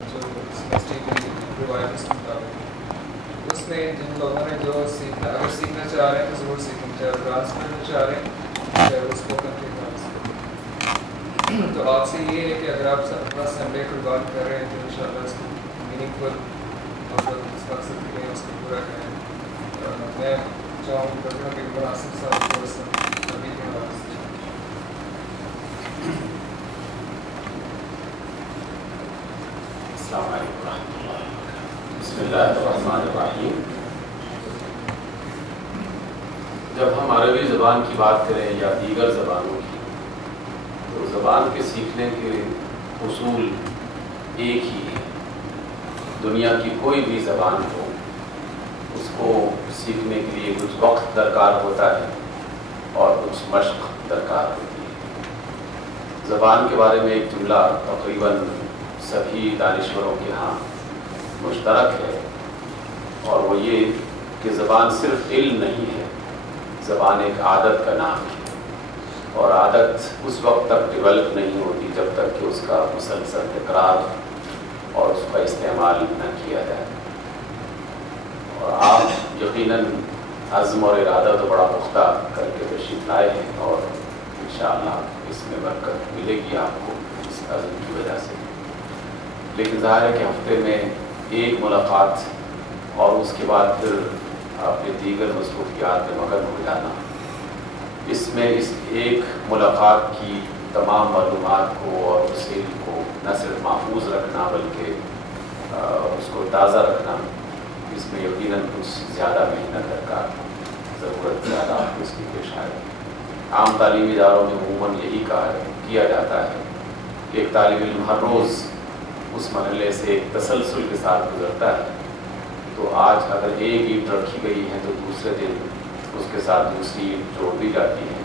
جو یونیورسٹی کی ریوائرمنٹس کے مطابق اس میں جن لوگوں نے جو سیکھنا اگر سیکھنا چاہ رہے ہیں تو ضرور سیکھیں، چاہے ڈانس کرنا چاہ رہے ہیں چاہے وہ اسپوکن کے ڈانس کریں. تو آپ سے یہ ہے کہ اگر آپ اپنا سنڈے قربان کر رہے ہیں تو ان شاء اللہ اس کو میننگ فل اور اس مقصد کے لیے اس کو پورا کریں. میں چاہوں گا کہ مناسب صاحب کو ابھی کے حوالے سے السلام علیکم ورحمۃ اللہ وبرکاتہ. بسم اللہ الرحمن الرحیم. جب ہم عربی زبان کی بات کریں یا دیگر زبانوں کی تو زبان کے سیکھنے کے اصول ایک ہی ہے. دنیا کی کوئی بھی زبان ہو اس کو سیکھنے کے لیے کچھ وقت درکار ہوتا ہے اور کچھ مشق درکار ہوتی ہے. زبان کے بارے میں ایک جملہ تقریباً سبھی دانشوروں کے ہاں مشترک ہے اور وہ یہ کہ زبان صرف علم نہیں ہے، زبان ایک عادت کا نام ہے اور عادت اس وقت تک ڈیولپ نہیں ہوتی جب تک کہ اس کا مسلسل تکرار اور اس کا استعمال نہ کیا جائے. اور آپ یقیناً عزم اور ارادہ تو بڑا پختہ کر کے تشریف لائے ہیں اور انشاءاللہ اس میں برکت ملے گی آپ کو اس عزم کی وجہ سے. لیکن ظاہر ہے کہ ہفتے میں ایک ملاقات اور اس کے بعد پھر اپنے دیگر مصروفیات میں مگن ہو جانا، اس میں اس ایک ملاقات کی تمام معلومات کو اور اس علم کو نہ صرف محفوظ رکھنا بلکہ اس کو تازہ رکھنا، اس میں یقیناً کچھ زیادہ محنت درکار، ضرورت زیادہ اس کی پیش آئے. عام تعلیمی اداروں میں عموماً یہی کیا جاتا ہے کہ ایک طالب علم ہر روز اس مرحلے سے ایک تسلسل کے ساتھ گزرتا ہے. تو آج اگر ایک اینٹ رکھی گئی ہے تو دوسرے دن اس کے ساتھ دوسری اینٹ جوڑ دی جاتی ہے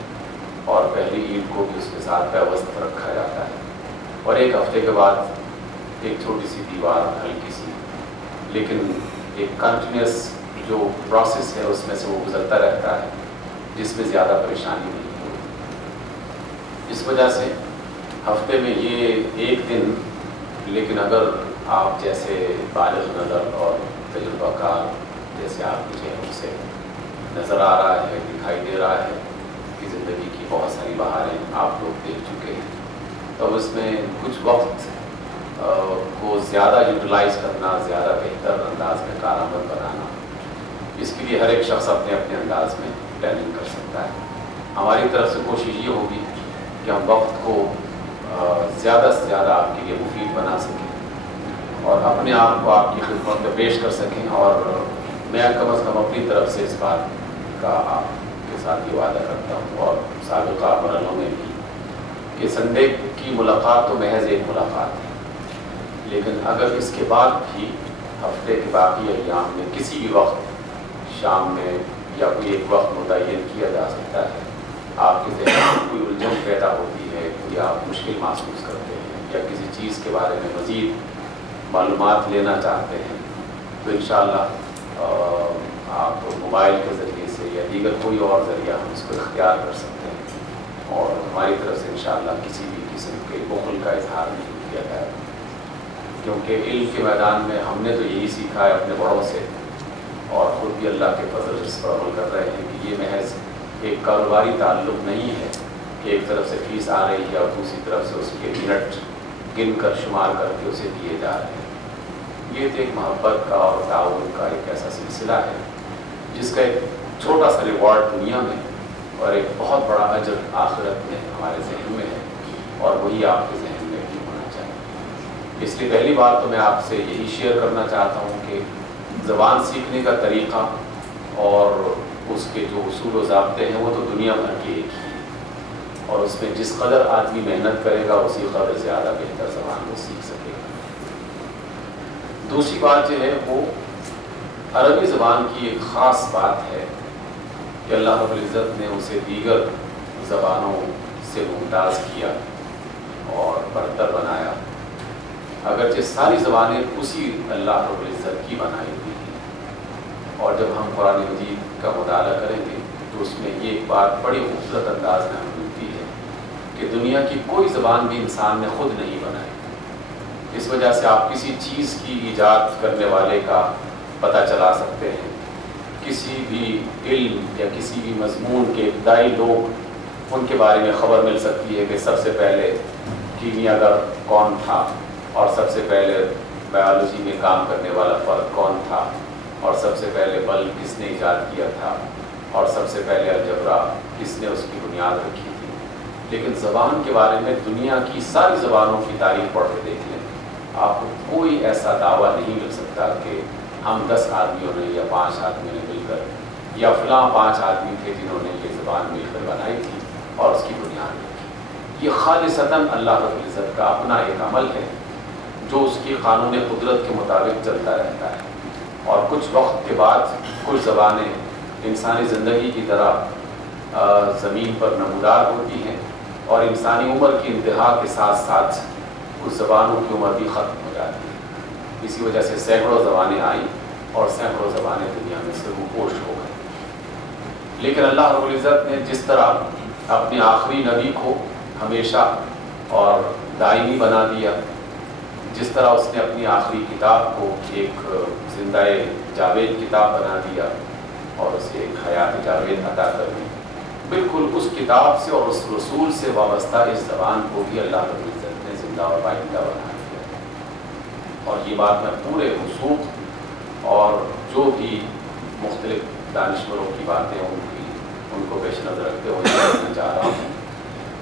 اور پہلی اینٹ کو بھی اس کے ساتھ پیوست رکھا جاتا ہے اور ایک ہفتے کے بعد ایک چھوٹی سی دیوار ہلکی سی، لیکن ایک کنٹینیوس جو پروسیس ہے اس میں سے وہ گزرتا رہتا ہے جس میں زیادہ پریشانی نہیں ہوتی. اس وجہ سے ہفتے میں یہ ایک دن، لیکن اگر آپ جیسے بالغ نظر اور تجربہ کار جیسے آپ مجھے ان سے نظر آ رہا ہے، دکھائی دے رہا ہے کہ زندگی کی بہت ساری بہاریں آپ لوگ دیکھ چکے ہیں، تو اس میں کچھ وقت کو زیادہ یوٹیلائز کرنا، زیادہ بہتر انداز میں کارآمد بنانا، اس کے لیے ہر ایک شخص اپنے اپنے انداز میں پلاننگ کر سکتا ہے. ہماری طرف سے کوشش یہ ہوگی کہ ہم وقت کو زیادہ سے زیادہ آپ کے لیے مفید بنا سکیں اور اپنے آپ کو آپ کی خدمت میں پیش کر سکیں. اور میں کم از کم اپنی طرف سے اس بات کا آپ کے ساتھ یہ وعدہ کرتا ہوں اور سابقہ مرحلوں میں بھی کہ سنڈے کی ملاقات تو محض ایک ملاقات ہے، لیکن اگر اس کے بعد بھی ہفتے کے باقی ایام میں کسی بھی وقت شام میں یا کوئی ایک وقت متعین کیا جا سکتا ہے، آپ کے ذہن میں کوئی الجھن پیدا ہوتی ہے یا آپ مشکل محسوس کرتے ہیں یا کسی چیز کے بارے میں مزید معلومات لینا چاہتے ہیں، تو انشاءاللہ آپ موبائل کے ذریعے سے یا دیگر کوئی اور ذریعہ ہم اس کو اختیار کر سکتے ہیں اور ہماری طرف سے انشاءاللہ کسی بھی قسم کے بخل کا اظہار نہیں کیا جائے گا، کیونکہ علم کے میدان میں ہم نے تو یہی سیکھا ہے اپنے بڑوں سے اور خود بھی اللہ کے فضل اس پر عمل کر رہے ہیں کہ یہ محض ایک کاروباری تعلق نہیں ہے کہ ایک طرف سے فیس آ رہی ہے اور دوسری طرف سے اس کے منٹ گن کر شمار کر کے اسے دیے جا رہے ہیں. یہ تو ایک محبت کا اور تعاون کا ایک ایسا سلسلہ ہے جس کا ایک چھوٹا سا ریوارڈ دنیا میں اور ایک بہت بڑا اجر آخرت میں ہمارے ذہن میں ہے اور وہی آپ کے ذہن میں بھی ہونا چاہیے. اس لیے پہلی بات تو میں آپ سے یہی شیئر کرنا چاہتا ہوں کہ زبان سیکھنے کا طریقہ اور اس کے جو اصول و ضابطے ہیں وہ تو دنیا بھر کے ایک ہی ہیں اور اس میں جس قدر آدمی محنت کرے گا اسی قدر زیادہ بہتر زبان کو سیکھ سکے گا. دوسری بات جو ہے وہ عربی زبان کی ایک خاص بات ہے کہ اللہ رب العزت نے اسے دیگر زبانوں سے ممتاز کیا اور برتر بنایا، اگرچہ ساری زبانیں اسی اللہ رب العزت کی بنائی ہوئی ہیں. اور جب ہم قرآن مجید کا مطالعہ کریں گے تو اس میں یہ ایک بات بڑی خوبصورت انداز میں ہمیں ملتی ہے کہ دنیا کی کوئی زبان بھی انسان نے خود نہیں بنائی، اس وجہ سے آپ کسی چیز کی ایجاد کرنے والے کا پتہ چلا سکتے ہیں، کسی بھی علم یا کسی بھی مضمون کے ابتدائی لوگ ان کے بارے میں خبر مل سکتی ہے کہ سب سے پہلے کیمیا گر کون تھا، اور سب سے پہلے بایولوجی میں کام کرنے والا فرد کون تھا، اور سب سے پہلے بلب کس نے ایجاد کیا تھا، اور سب سے پہلے الجبرا کس نے اس کی بنیاد رکھی تھی۔ لیکن زبان کے بارے میں دنیا کی ساری زبانوں کی تاریخ پڑھ کے دیکھ لیں، آپ کو کوئی ایسا دعویٰ نہیں مل سکتا کہ ہم 10 آدمیوں نے یا 5 آدمیوں نے مل کر یا فلاں 5 آدمی تھے جنہوں نے یہ زبان مل کر بنائی تھی اور اس کی بنیاد رکھی۔ یہ خالصتاً اللہ رب العزت کا اپنا ایک عمل ہے جو اس کی قانون قدرت کے مطابق چلتا رہتا ہے، اور کچھ وقت کے بعد کچھ زبانیں انسانی زندگی کی طرح زمین پر نمودار ہوتی ہیں، اور انسانی عمر کی انتہا کے ساتھ ساتھ اس زبانوں کی عمر بھی ختم ہو جاتی ہے۔ اسی وجہ سے سینکڑوں زبانیں آئیں اور سینکڑوں زبانیں دنیا میں سے روپوش ہو گئیں۔ لیکن اللہ رب العزت نے جس طرح اپنے آخری نبی کو ہمیشہ اور دائمی بنا دیا، جس طرح اس نے اپنی آخری کتاب کو ایک زندہ جاوید کتاب بنا دیا اور اسے ایک حیات جاوید عطا کر دی، بالکل اس کتاب سے اور اس رسول سے وابستہ اس زبان کو بھی اللہ رب العزت نے زندہ اور پائندہ بنا دیا۔ اور یہ بات میں پورے وثوق اور جو بھی مختلف دانشوروں کی باتیں ان کو پیش نظر رکھتے ہوئے کہنا چاہ رہا ہوں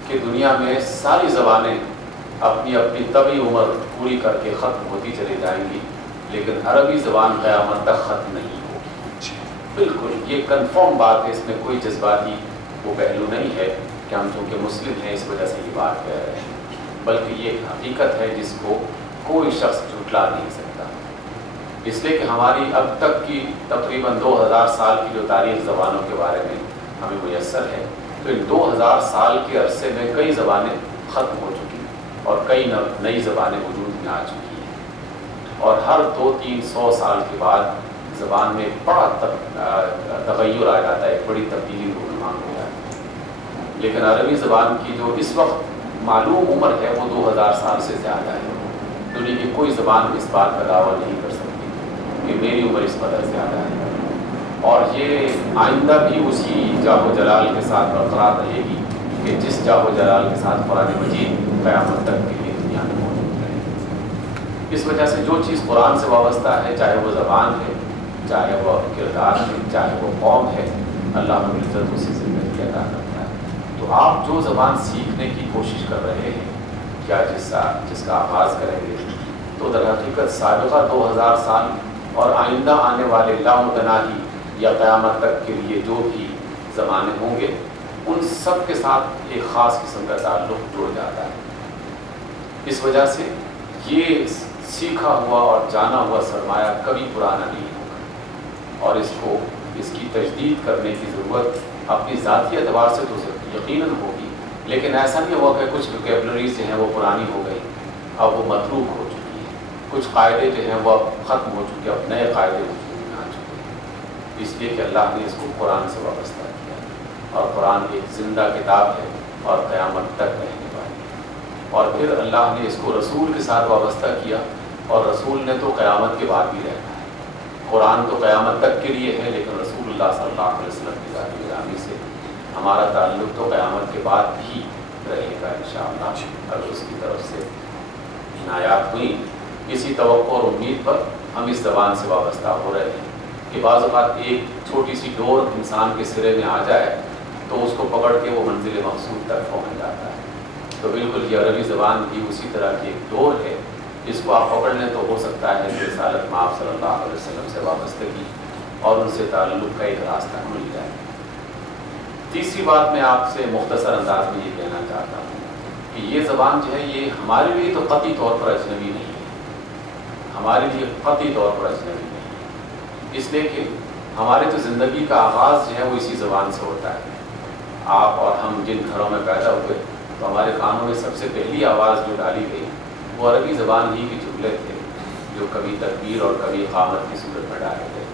کہ دنیا میں ساری زبانیں اپنی اپنی طبعی عمر پوری کر کے ختم ہوتی چلی جائیں گی، لیکن عربی زبان قیامت تک ختم نہیں ہوگی۔ بالکل یہ کنفرم بات ہے، اس میں کوئی جذباتی وہ پہلو نہیں ہے کہ ہم چونکہ مسلم ہیں اس وجہ سے یہ بات کہہ رہے ہیں، بلکہ یہ ایک حقیقت ہے جس کو کوئی شخص جھٹلا نہیں سکتا۔ اس لیے کہ ہماری اب تک کی تقریباً 2000 سال کی جو تاریخ زبانوں کے بارے میں ہمیں میسر ہے، تو ان 2000 سال کے عرصے میں کئی زبانیں ختم ہو چکی ہیں اور کئی نئی زبانیں وجود میں آ چکی ہیں، اور ہر 200-300 سال کے بعد زبان میں بڑا تغیر آ جاتا ہے، ایک بڑی تبدیلی رونما ہو جاتی ہے۔ لیکن عربی زبان کی جو اس وقت معلوم عمر ہے وہ 2000 سال سے زیادہ ہے۔ دنیا کی کوئی زبان اس بات کا دعویٰ نہیں کر سکتی کہ میری عمر اس قدر زیادہ ہے، اور یہ آئندہ بھی اسی جاہ و جلال کے ساتھ برقرار رہے گی کہ جس جاہ و جلال کے ساتھ قرآن مجید قیامت تک کے لیے دنیا میں موجود رہے۔ اس وجہ سے جو چیز قرآن سے وابستہ ہے، چاہے وہ زبان ہے، چاہے وہ کردار ہے، چاہے وہ قوم ہے، اللہ رب العزت اسی زندگی عطا کرتا ہے۔ تو آپ جو زبان سیکھنے کی کوشش کر رہے ہیں یا جس کا آغاز کریں گے، تو در حقیقت سابقہ 2000 سال اور آئندہ آنے والے لامتناہی یا قیامت تک کے لیے جو بھی زمانے ہوں گے، ان سب کے ساتھ ایک خاص قسم کا تعلق جڑ جاتا ہے۔ اس وجہ سے یہ سیکھا ہوا اور جانا ہوا سرمایہ کبھی پرانا نہیں ہوگا، اور اس کی تجدید کرنے کی ضرورت اپنی ذاتی اعتبار سے تو یقیناً ہوگی، لیکن ایسا نہیں ہوا کہ کچھ ویکیبلریز جو ہیں وہ پرانی ہو گئی، اب وہ متروک ہو چکی ہے، کچھ قاعدے جو ہیں وہ اب ختم ہو چکے، اب نئے قاعدے وجود میں آ چکے ہیں، اس لیے کہ اللہ نے اس کو قرآن سے وابستہ کیا، اور قرآن ایک زندہ کتاب ہے اور قیامت تک رہنے والی ہے۔ اور پھر اللہ نے اس کو رسول کے ساتھ وابستہ کیا، اور رسول نے تو قیامت کے بعد بھی رہنا ہے۔ قرآن تو قیامت تک کے لیے ہے، لیکن رسول اللہ صلی اللہ علیہ وسلم کی ذاتی غلامی سے ہمارا تعلق تو قیامت کے بعد بھی رہے گا انشاءاللہ، اگر اس کی طرف سے عنایات ہوئی۔ اسی توقع اور امید پر ہم اس زبان سے وابستہ ہو رہے ہیں کہ بعض اوقات ایک چھوٹی سی ڈور انسان کے سرے میں آ جائے تو اس کو پکڑ کے وہ منزل مقصود تک پہنچ جاتا ہے۔ تو بالکل یہ عربی زبان بھی اسی طرح کی ایک ڈور ہے، جس کو آپ پکڑ لیں تو ہو سکتا ہے کہ رسالت مآب صلی اللہ علیہ وسلم سے وابستگی اور ان سے تعلق کا ایک راستہ مل جائے۔ تیسری بات میں آپ سے مختصر انداز میں یہ کہنا چاہتا ہوں کہ یہ زبان جو ہے یہ ہمارے لیے تو قطعی طور پر اجنبی نہیں ہے، ہمارے لیے قطعی طور پر اجنبی نہیں ہے، اس لیے کہ ہمارے تو زندگی کا آغاز جو ہے وہ اسی زبان سے ہوتا ہے۔ آپ اور ہم جن گھروں میں پیدا ہوئے تو ہمارے کانوں میں سب سے پہلی آواز جو ڈالی گئی وہ عربی زبان ہی کے جملے تھے، جو کبھی تکبیر اور کبھی اقامت کی صورت میں ڈالے گئے،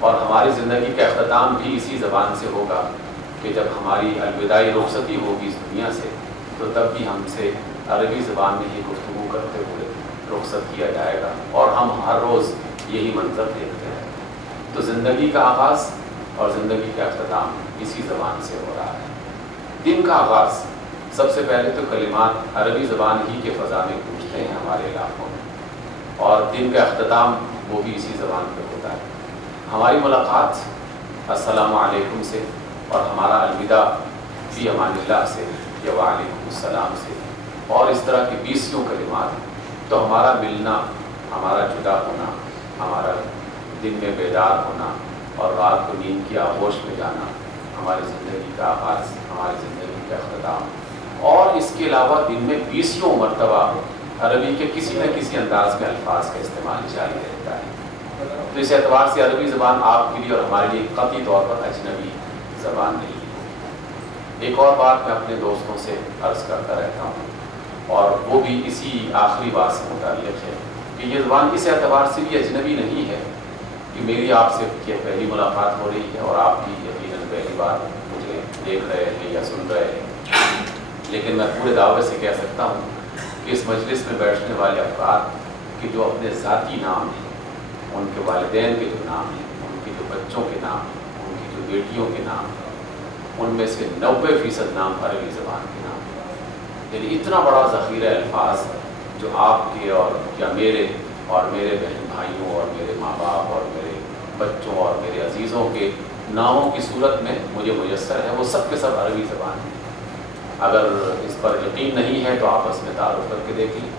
اور ہماری زندگی کا اختتام بھی اسی زبان سے ہوگا کہ جب ہماری الوداعی رخصتی ہوگی اس دنیا سے، تو تب بھی ہم سے عربی زبان میں ہی گفتگو کرتے ہوئے رخصت کیا جائے گا، اور ہم ہر روز یہی منظر دیکھتے ہیں۔ تو زندگی کا آغاز اور زندگی کا اختتام اسی زبان سے ہو رہا ہے۔ دن کا آغاز سب سے پہلے تو کلمات عربی زبان ہی کے فضا میں گونجتے ہیں ہمارے علاقوں میں، اور دن کا اختتام وہ بھی اسی زبان پہ ہوتا ہے۔ ہماری ملاقات السلام علیکم سے، اور ہمارا الوداع فی امان اللہ سے یا وعلیکم السلام سے، اور اس طرح کے 20 کلمات۔ تو ہمارا ملنا، ہمارا جدا ہونا، ہمارا دن میں بیدار ہونا اور رات کو نیند کی آغوش میں جانا، ہماری زندگی کا آغاز، ہماری زندگی کا اختتام، اور اس کے علاوہ دن میں 20 مرتبہ عربی کے کسی نہ کسی انداز میں الفاظ کا استعمال جاری رہتا ہے۔ تو اس اعتبار سے عربی زبان آپ کے لیے اور ہمارے لیے قطعی طور پر اجنبی زبان نہیں ہے۔ ایک اور بات میں اپنے دوستوں سے عرض کرتا رہتا ہوں، اور وہ بھی اسی آخری بات سے متعلق ہے کہ یہ زبان اس اعتبار سے بھی اجنبی نہیں ہے کہ میری آپ سے پہلی ملاقات ہو رہی ہے اور آپ بھی یقیناً پہلی بار مجھے دیکھ رہے ہیں یا سن رہے ہیں، لیکن میں پورے دعوے سے کہہ سکتا ہوں کہ اس مجلس میں بیٹھنے والے افراد کے جو اپنے ذاتی نام ہیں، ان کے والدین کے جو نام ہیں، ان کے جو بچوں کے نام ہیں، ان کی جو بیٹیوں کے نام ہیں، ان میں سے 90% نام عربی زبان کے نام ہیں۔ یعنی اتنا بڑا ذخیرہ الفاظ جو آپ کے اور یا میرے اور میرے بہن بھائیوں اور میرے ماں باپ اور میرے بچوں اور میرے عزیزوں کے ناموں کی صورت میں مجھے میسر ہے، وہ سب کے سب عربی زبان ہیں۔ اگر اس پر یقین نہیں ہے تو آپس میں تعارف کر کے دیکھ لیں،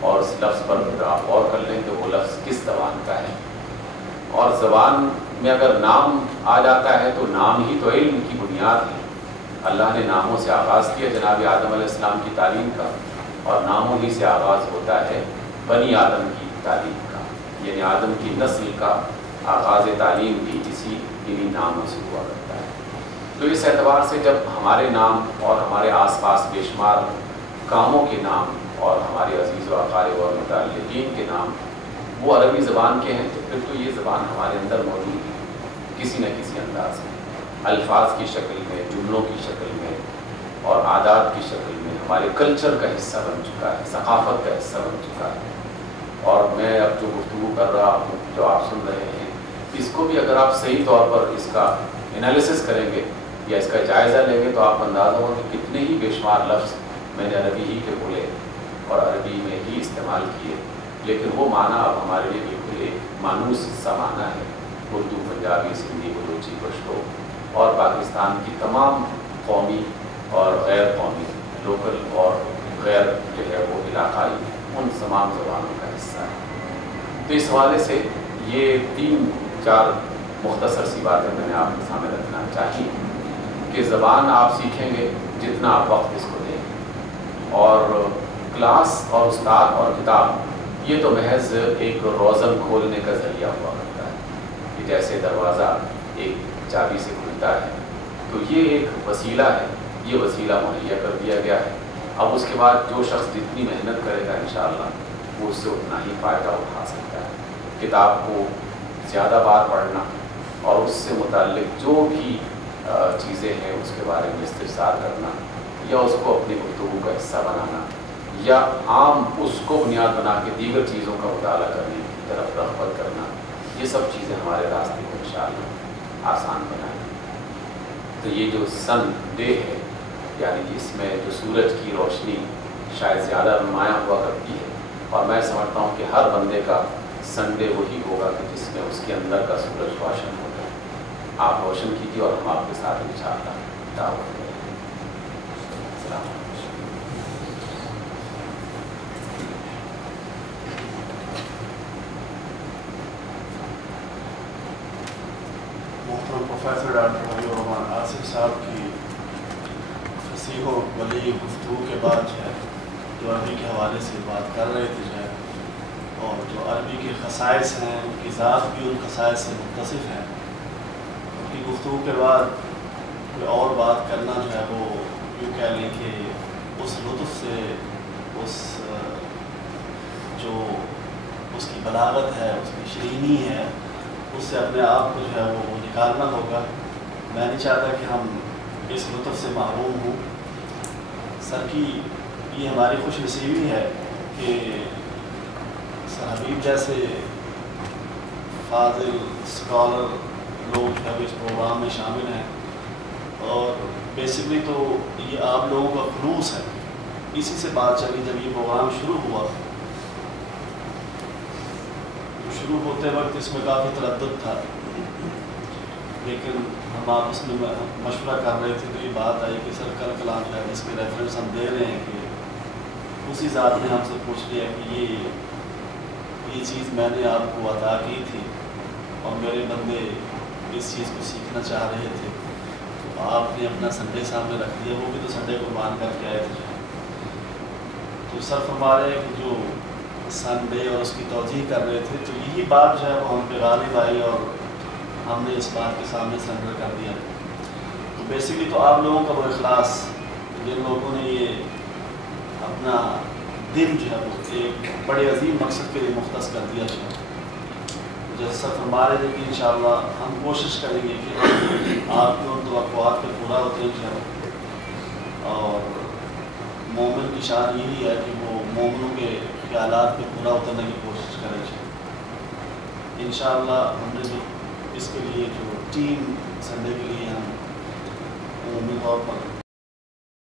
اور اس لفظ پر پھر آپ غور کر لیں کہ وہ لفظ کس زبان کا ہے۔ اور زبان میں اگر نام آ جاتا ہے تو نام ہی تو علم کی بنیاد ہے۔ اللہ نے ناموں سے آغاز کیا جناب آدم علیہ السلام کی تعلیم کا، اور ناموں ہی سے آغاز ہوتا ہے بنی آدم کی تعلیم کا، یعنی آدم کی نسل کا آغاز تعلیم بھی انہی ناموں سے ہوا کرتا ہے۔ تو اس اعتبار سے جب ہمارے نام اور ہمارے آس پاس بے شمار کاموں کے نام اور ہمارے عزیز و اقارب اور متعلقین کے نام وہ عربی زبان کے ہیں، تو پھر تو یہ زبان ہمارے اندر موجود ہے کسی نہ کسی انداز میں، الفاظ کی شکل میں، جملوں کی شکل میں اور عادات کی شکل میں، ہمارے کلچر کا حصہ بن چکا ہے، ثقافت کا حصہ بن چکا ہے۔ اور میں اب جو گفتگو کر رہا ہوں، جو آپ سن رہے ہیں، اس کو بھی اگر آپ صحیح طور پر اس کا انالیسس کریں گے یا اس کا جائزہ لیں گے تو آپ اندازہ ہوگا کہ کتنے ہی بے شمار لفظ میں نے عربی ہی کے بولے اور عربی میں ہی استعمال کیے، لیکن وہ معنی اب ہمارے لیے بالکل ایک مانوس سا معنی ہے۔ اردو، پنجابی، سندھی، بلوچی، پشتو اور پاکستان کی تمام قومی اور غیر قومی، لوکل اور غیر جو ہے وہ علاقائی، ان تمام زبانوں کا حصہ ہے۔ تو اس حوالے سے یہ 3-4 مختصر سی باتیں میں نے آپ کے سامنے رکھنا چاہیے کہ زبان آپ سیکھیں گے جتنا آپ وقت اس کو دیں گے، اور کلاس اور استاد اور کتاب یہ تو محض ایک روزن کھولنے کا ذریعہ ہوا کرتا ہے، کہ جیسے دروازہ ایک چابی سے کھلتا ہے، تو یہ ایک وسیلہ ہے، یہ وسیلہ مہیا کر دیا گیا ہے۔ اب اس کے بعد جو شخص جتنی محنت کرے گا انشاءاللہ وہ اس سے اتنا ہی فائدہ اٹھا سکتا ہے۔ کتاب کو زیادہ بار پڑھنا اور اس سے متعلق جو بھی چیزیں ہیں اس کے بارے میں استفسار کرنا، یا اس کو اپنی گفتگو کا حصہ بنانا، یا عام اس کو بنیاد بنا کے دیگر چیزوں کا مطالعہ کرنے کی طرف رغبت کرنا، یہ سب چیزیں ہمارے راستے کو انشاءاللہ آسان بنائیں۔ تو یہ جو سن ڈے ہے، یعنی کہ اس میں جو سورج کی روشنی شاید زیادہ نمایاں ہوا کرتی ہے، اور میں سمجھتا ہوں کہ ہر بندے کا سنڈے وہی ہوگا کہ جس میں اس کے اندر کا سورج روشن ہوگا۔ آپ روشن کیجیے اور ہم آپ کے ساتھ انشاءاللہ دعوت دیں۔ السلام علیکم۔ محترم پروفیسر ڈاکٹر ولی الرحمان آصف صاحب کی فصیح و بلیغ گفتگو کے بعد جو ہے جو عربی کے حوالے سے بات کر رہے تھے جو ہے، اور جو عربی کے خصائص ہیں ان کی ذات بھی ان خصائص سے متصف ہیں، ان کی گفتگو کے بعد کوئی اور بات کرنا جو ہے وہ یوں کہہ لیں کہ اس لطف سے، اس جو اس کی بلاغت ہے، اس کی شیرینی ہے، اس سے اپنے آپ کو جو ہے وہ نکالنا ہوگا۔ میں نہیں چاہتا کہ ہم اس لطف سے محروم ہوں۔ سر کی یہ ہماری خوش نصیبی ہے کہ سر حبیب جیسے فاضل اسکالر لوگ جو ہے اس پروگرام میں شامل ہیں، اور بیسکلی تو یہ آپ لوگوں کا خلوص ہے، اسی سے بات چلی. جب یہ پروگرام شروع ہوا تو شروع ہوتے وقت اس میں کافی تردد تھا، لیکن ہم آپس میں مشورہ کر رہے تھے تو یہ بات آئی کہ سر کل کلام جو ہے جس کے ریفرنس ہم دے رہے ہیں کہ اسی ذات نے ہم سے پوچھ لیا کہ یہ چیز میں نے آپ کو عطا کی تھی اور میرے بندے اس چیز کو سیکھنا چاہ رہے تھے، تو آپ نے اپنا سنڈے سامنے رکھ دیا، وہ بھی تو سنڈے قربان کر کے آئے تھے. تو سر فرما رہے ہیں کہ جو سنڈے اور اس کی توجیح کر رہے تھے، تو یہی بات جو ہے وہ ہم پہ غالب آئی اور ہم نے اس بات کے سامنے سرنڈر کر دیا. تو بیسکلی تو آپ لوگوں کا وہ اخلاص، جن لوگوں نے یہ اپنا دن جو ہے وہ ایک بڑے عظیم مقصد کے لیے مختص کر دیا جو ہے، جیسے سر فرما رہے تھے کہ انشاءاللہ ہم کوشش کریں گے کہ آپ کے ان توقعات پہ پورا اترے جو ہے. اور مومن کی شان یہی ہے کہ وہ مومنوں کے خیالات پہ پورا اترنے کی کوشش کرے جو. انشاءاللہ ہم نے جو اس کے لیے جو ٹیم سنڈے کے لیے ہم عمومی طور پر